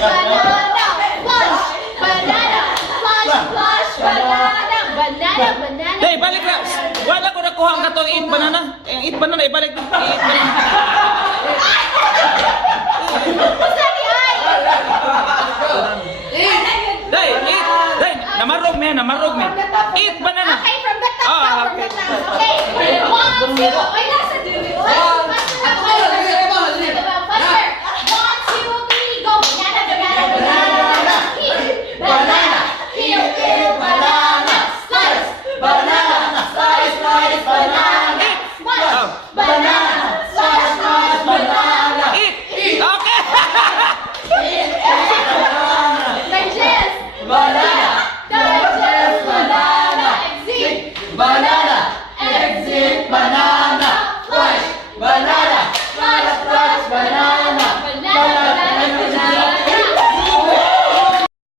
banana, flush, banana, flush, flush, banana, banana, banana. Day, balik na. Wala ko nakuha ang katong eat banana. Eat banana, ibalik na. Eat banana. Basta ni ay. Day, eat. Day, namarog me, namarog me. Eat banana. Okay, from the top, Ah, from the top. Okay, 1, 0. Ay, nasa dulo.